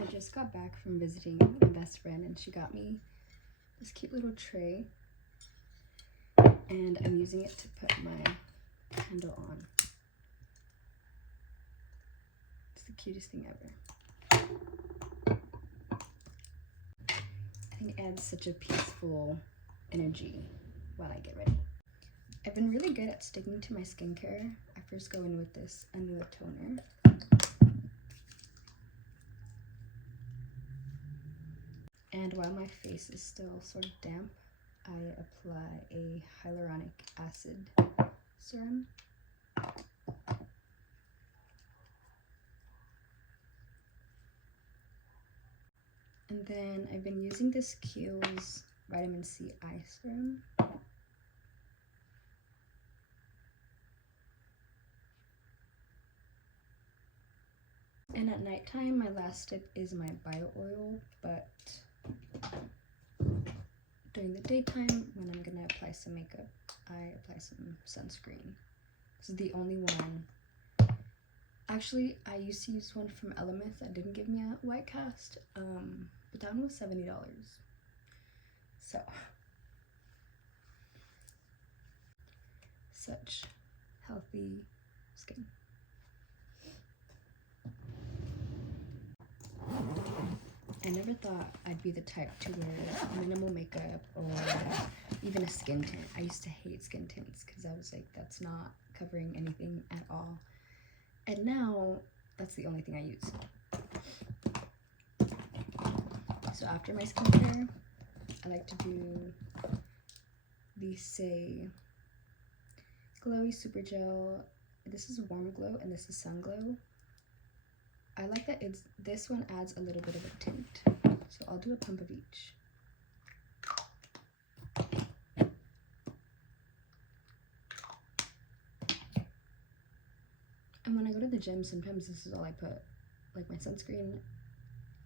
I just got back from visiting my best friend and she got me this cute little tray and I'm using it to put my candle on. It's the cutest thing ever. I think it adds such a peaceful energy while I get ready. I've been really good at sticking to my skincare. I first go in with this Anua toner. And while my face is still sort of damp, I apply a hyaluronic acid serum. And then I've been using this Kiehl's Vitamin C Eye Serum. And at nighttime, my last tip is my bio oil, but during the daytime, when I'm gonna apply some makeup, I apply some sunscreen. This is the only one. Actually, I used to use one from Elemith that didn't give me a white cast, but that one was $70. So, such healthy skin. I never thought I'd be the type to wear minimal makeup or even a skin tint. I used to hate skin tints because I was like, that's not covering anything at all. And now, that's the only thing I use. So after my skincare, I like to do the Say Glowy Super Gel. This is Warm Glow and this is Sun Glow. I like that this one adds a little bit of a tint. So I'll do a pump of each. And when I go to the gym, sometimes this is all I put. Like my sunscreen,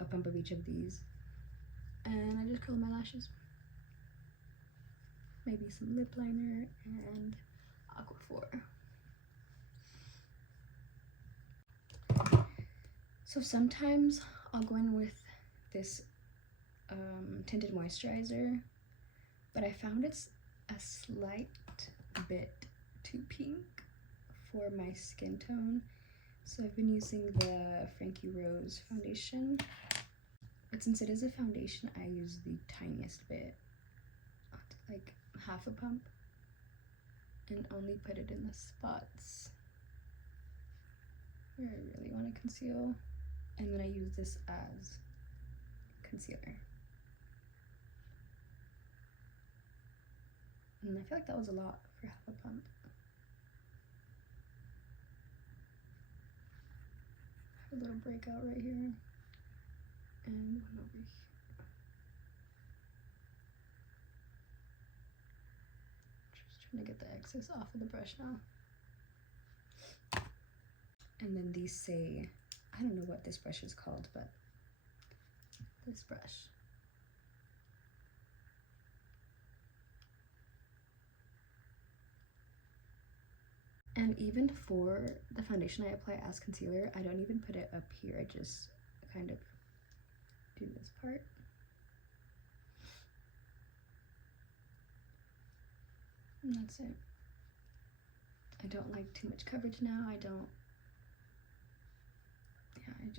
a pump of each of these. And I just curl my lashes. Maybe some lip liner and Aquaphor. So sometimes I'll go in with this tinted moisturizer, but I found it's a slight bit too pink for my skin tone. So I've been using the Frankie Rose foundation, but since it is a foundation, I use the tiniest bit, like half a pump, and only put it in the spots where I really want to conceal. And then I use this as concealer. And I feel like that was a lot for half a pump. I have a little breakout right here. And one over here. Just trying to get the excess off of the brush now. And then these Say, I don't know what this brush is called, but this brush. And even for the foundation I apply as concealer, I don't even put it up here. I just kind of do this part. And that's it. I don't like too much coverage now. I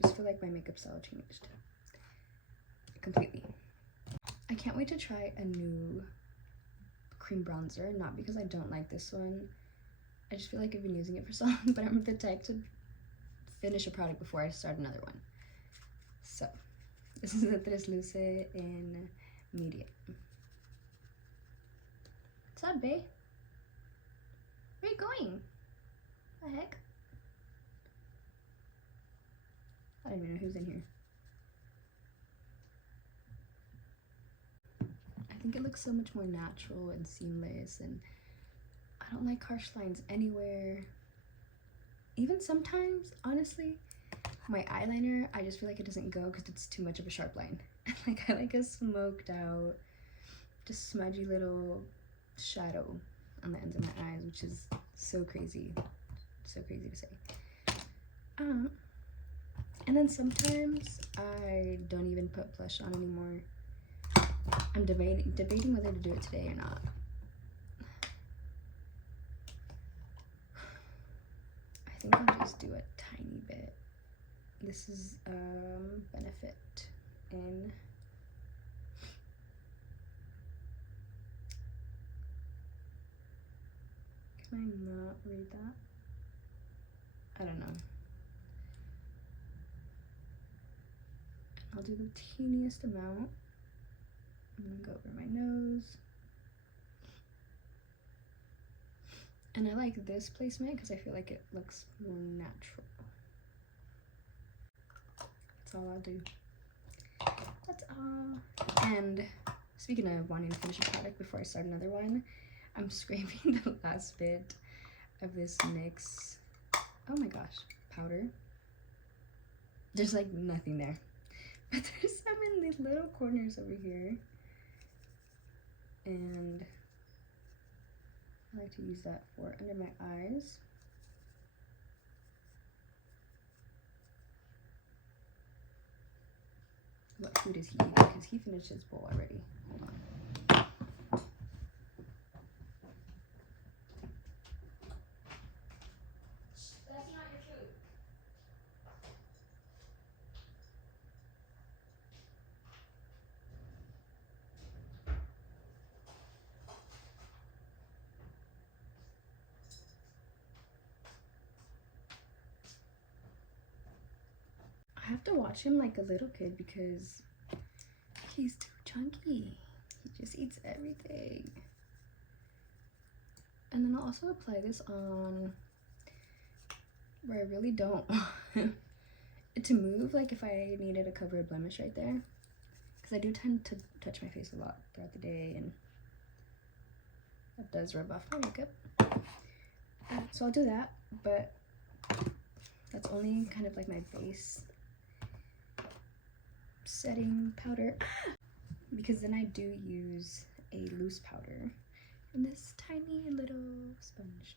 just feel like my makeup style changed completely. I can't wait to try a new cream bronzer, not because I don't like this one. I just feel like I've been using it for so long, but I'm the type to finish a product before I start another one. So, this is the Tres Luce in medium. What's up, babe? Where are you going? What the heck? I don't even know who's in here. I think it looks so much more natural and seamless, and I don't like harsh lines anywhere. Even sometimes, honestly, my eyeliner, I just feel like it doesn't go because it's too much of a sharp line. Like, I like a smoked out, just smudgy little shadow on the ends of my eyes, which is so crazy. So crazy to say. And then sometimes I I don't even put blush on anymore. I'm debating whether to do it today or not. I think I'll just do a tiny bit. This is Benefit in can I not read that? I don't know. I'll do the teeniest amount. I'm gonna go over my nose. And I like this placement because I feel like it looks more natural. That's all I'll do. That's all. And speaking of wanting to finish a product before I start another one, I'm scraping the last bit of this NYX, oh my gosh, powder. There's like nothing there. But there's some in these little corners over here. And I like to use that for under my eyes. What food is he eating? Because he finished his bowl already. Hold on. That's not your food. I have to watch him like a little kid because he's too chunky. He just eats everything. And then I'll also apply this on where I really don't want it to move, like if I needed to cover a blemish right there. Because I do tend to touch my face a lot throughout the day, and that does rub off my makeup. So I'll do that, but that's only kind of like my base setting powder. Because then I do use a loose powder in this tiny little sponge.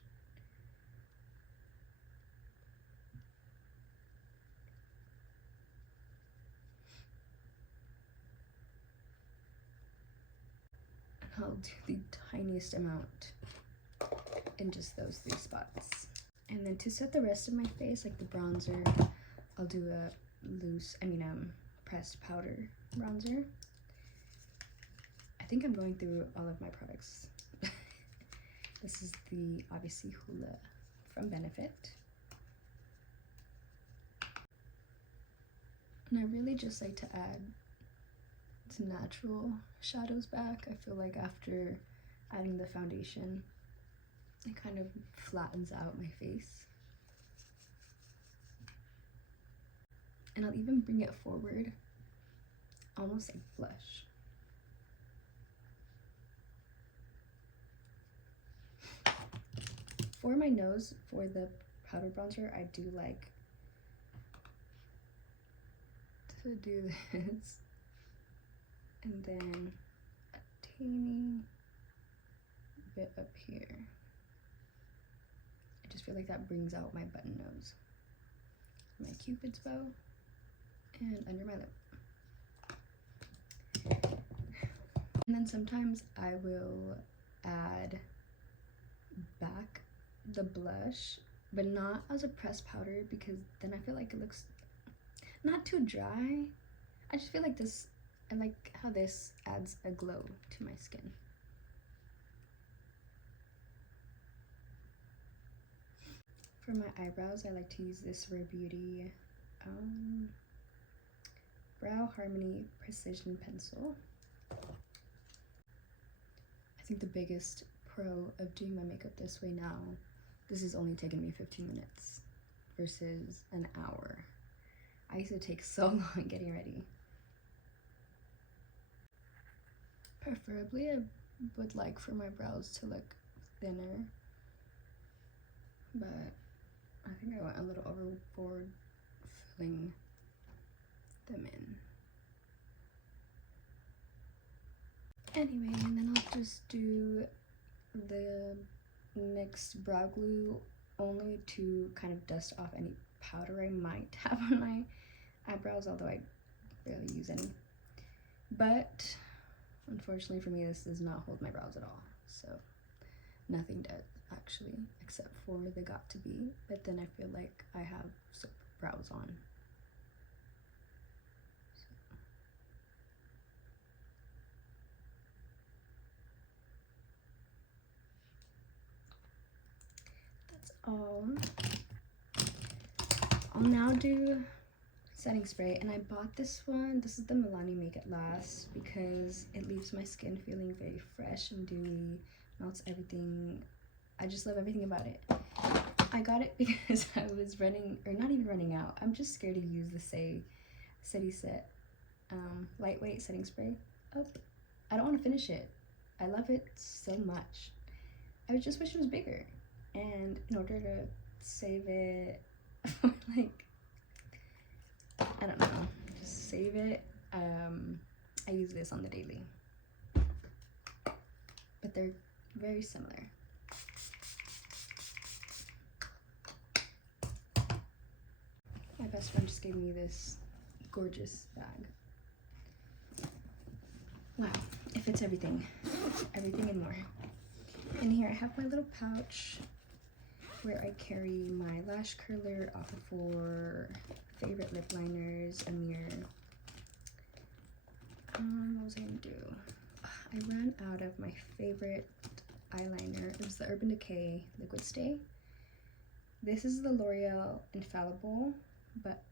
And I'll do the tiniest amount in just those 3 spots. And then to set the rest of my face, like the bronzer, I'll do a pressed powder bronzer. I think I'm going through all of my products. This is the, obviously, Hoola from Benefit. And I really just like to add some natural shadows back. I feel like after adding the foundation, it kind of flattens out my face. And I'll even bring it forward, almost like blush. For my nose, for the powder bronzer, I do like to do this. And then a teeny bit up here. I just feel like that brings out my button nose. My Cupid's bow. And under my lip. And then sometimes I will add back the blush, but not as a pressed powder, because then I feel like it looks not too dry. I just feel like this, I like how this adds a glow to my skin. For my eyebrows, I like to use this Rare Beauty Brow Harmony Precision Pencil. I think the biggest pro of doing my makeup this way now, this is only taking me 15 minutes versus an hour. I used to take so long getting ready. Preferably, I would like for my brows to look thinner, but I think I went a little overboard filling them in. Anyway, and then I'll just do the NYX brow glue only to kind of dust off any powder I might have on my eyebrows, although I barely use any. But unfortunately for me, this does not hold my brows at all. So nothing does actually, except for the got to be. But then I feel like I have soap brows on. That's all. I'll now do setting spray, and I bought this one. This is the Milani Make It Last because it leaves my skin feeling very fresh and dewy, melts everything. I just love everything about it. I got it because I was running, or not even running out. I'm just scared to use the City Set lightweight setting spray. Oh, I don't want to finish it. I love it so much. I just wish it was bigger. And in order to save it for like, I don't know, just save it, I use this on the daily. But they're very similar. My best friend just gave me this gorgeous bag. Wow, it fits everything. Everything and more. And here I have my little pouch where I carry my lash curler, Aquaphor, favorite lip liners, a mirror. What was I gonna do? I ran out of my favorite eyeliner. It was the Urban Decay Liquid Stay. This is the L'Oreal Infallible, but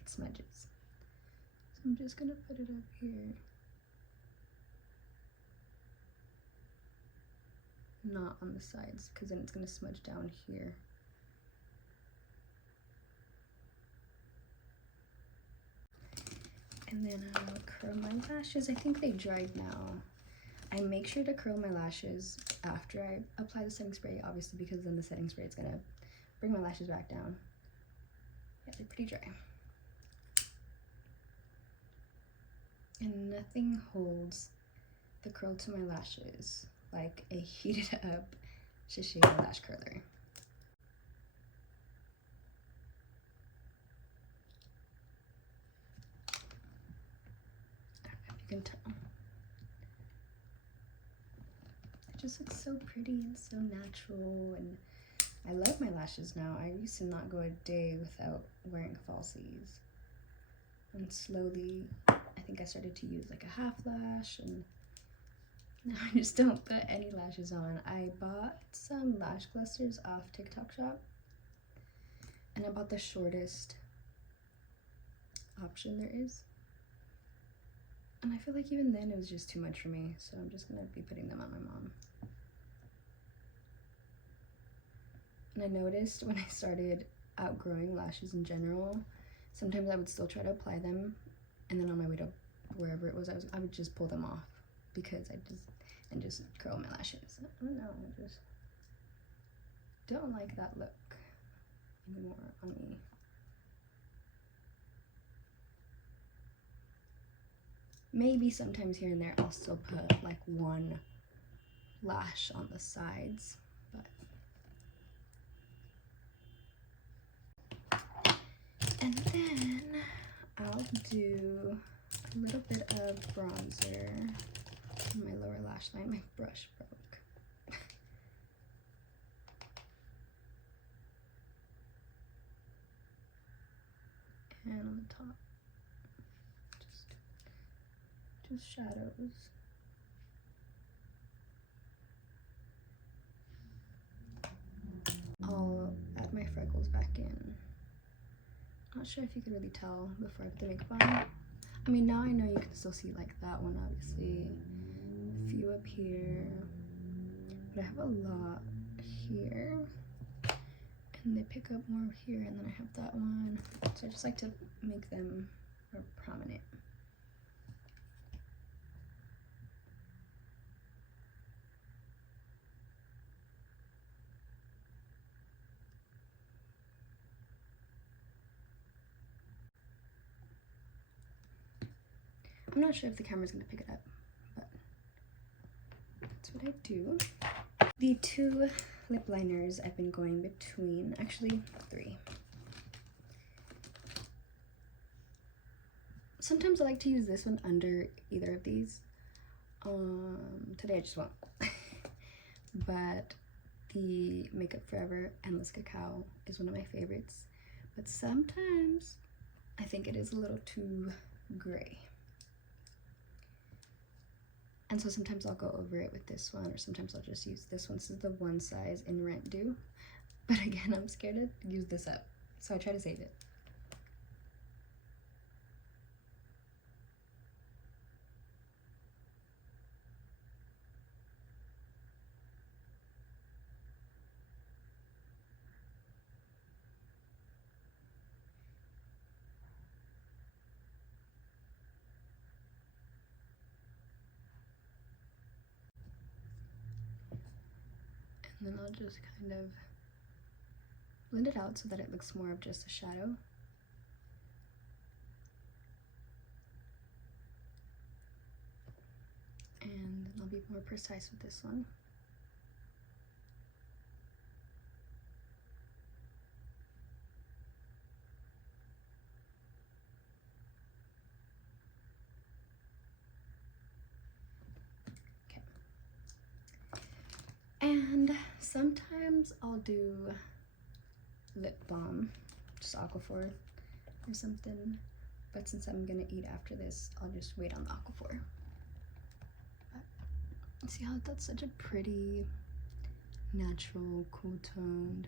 it smudges. So I'm just gonna put it up here. Not on the sides, because then it's gonna smudge down here. And then I'll curl my lashes. I think they dried now. I make sure to curl my lashes after I apply the setting spray, obviously, because then the setting spray is gonna bring my lashes back down. Yeah, they're pretty dry. And nothing holds the curl to my lashes like a heated up Shiseido lash curler. I don't know if you can tell. It just looks so pretty and so natural, and I love my lashes now. I used to not go a day without wearing falsies. And slowly, I think I started to use like a half lash, and now I just don't put any lashes on. I bought some lash clusters off TikTok Shop, and I bought the shortest option there is. And I feel like even then it was just too much for me, so I'm just gonna be putting them on my mom. And I noticed when I started outgrowing lashes in general, sometimes I would still try to apply them, and then on my way to wherever it was, I would just pull them off because I just curl my lashes. I don't know, I just don't like that look anymore on me. Maybe sometimes here and there I'll still put like one lash on the sides, but and then I'll do a little bit of bronzer on my lower lash line. My brush broke. And on the top, just shadows. I'll add my freckles back in. Not sure if you can really tell before I put the makeup on. I mean, now I know you can still see like that one, obviously. A few up here. But I have a lot here. And they pick up more here, and then I have that one. So I just like to make them more prominent. I'm not sure if the camera's gonna pick it up, but that's what I do. The two lip liners I've been going between, actually 3. sometimes I like to use this one under either of these. Today I just won't. But the Makeup Forever Endless Cacao is one of my favorites. But sometimes I think it is a little too gray. And so sometimes I'll go over it with this one, or sometimes I'll just use this one. This is the one size in Rent Due. But again, I'm scared to use this up, so I try to save it. And then I'll just kind of blend it out so that it looks more of just a shadow. And I'll be more precise with this one. And sometimes I'll do lip balm, just Aquaphor or something. But since I'm gonna eat after this, I'll just wait on the Aquaphor. But see how that's such a pretty, natural, cool toned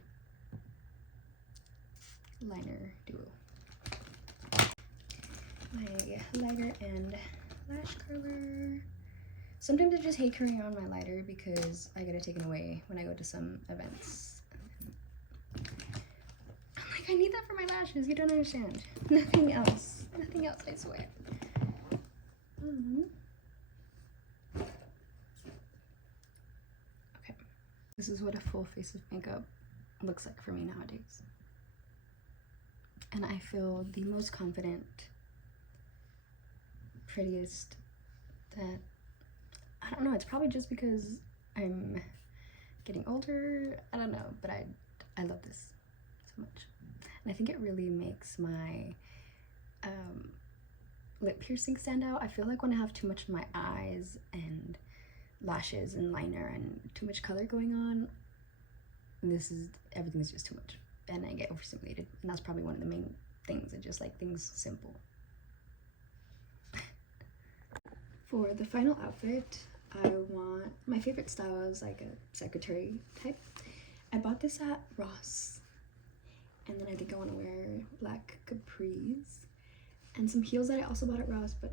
liner duo. My lighter and lash curler. Sometimes I just hate carrying on my lighter because I get it taken away when I go to some events. I'm like, I need that for my lashes. You don't understand. Nothing else. Nothing else, I swear. Okay. This is what a full face of makeup looks like for me nowadays. And I feel the most confident, prettiest, that I don't know, it's probably just because I'm getting older, I don't know, but I love this so much. And I think it really makes my lip piercing stand out. I feel like when I have too much in my eyes and lashes and liner and too much color going on, everything's just too much. And I get overstimulated. And that's probably one of the main things. I just like things simple. For the final outfit, I want, my favorite style is like a secretary type. I bought this at Ross, and then I think I want to wear black capris and some heels that I also bought at Ross, but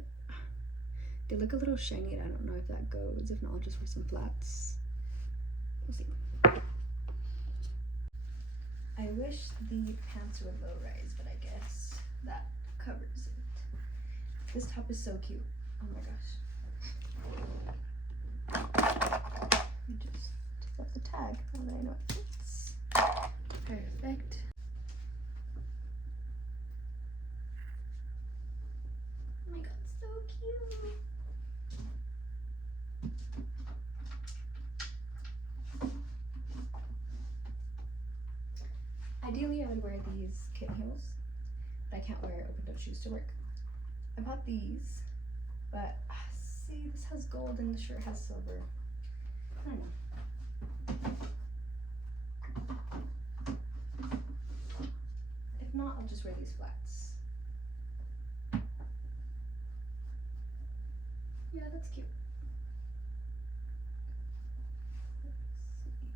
they look a little shiny and I don't know if that goes. If not, I'll just wear some flats. We'll see. I wish the pants would low rise, but I guess that covers it. This top is so cute. Oh my gosh. I just took off the tag now that I know it fits. Perfect. Oh my god, so cute. Ideally, I would wear these kitten heels, but I can't wear open-toed shoes to work. I bought these, but see, this has gold and the shirt has silver. I don't know. If not, I'll just wear these flats. Yeah, that's cute. Let's see.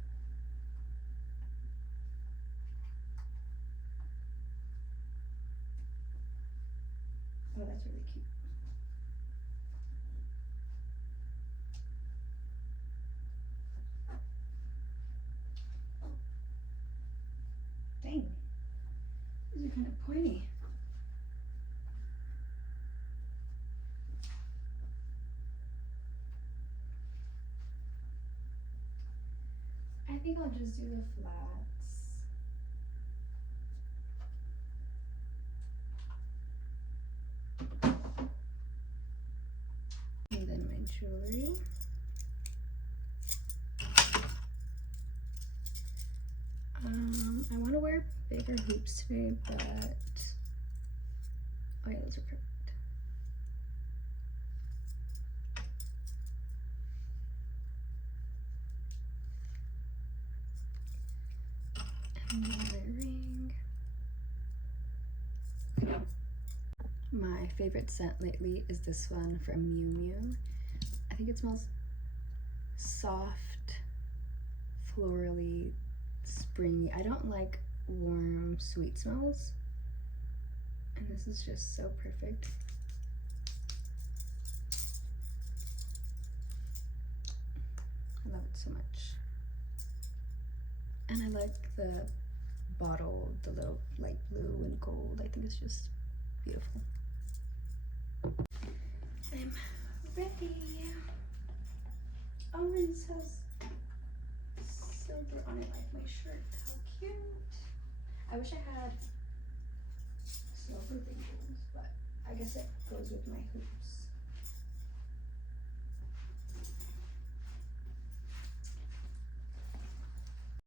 Oh, that's really cute. Dang, these are kind of pointy. I think I'll just do the flats. And then my jewelry. I want to wear bigger hoops today, but oh yeah, those are perfect. Another ring. My favorite scent lately is this one from Miu Miu. I think it smells soft, florally, springy. I don't like warm, sweet smells, and this is just so perfect. I love it so much. And I like the bottle, the little light blue and gold. I think it's just beautiful. I'm ready. Oh, and this has silver on it like my shirt. How cute. I wish I had silver things, but I guess it goes with my hoops.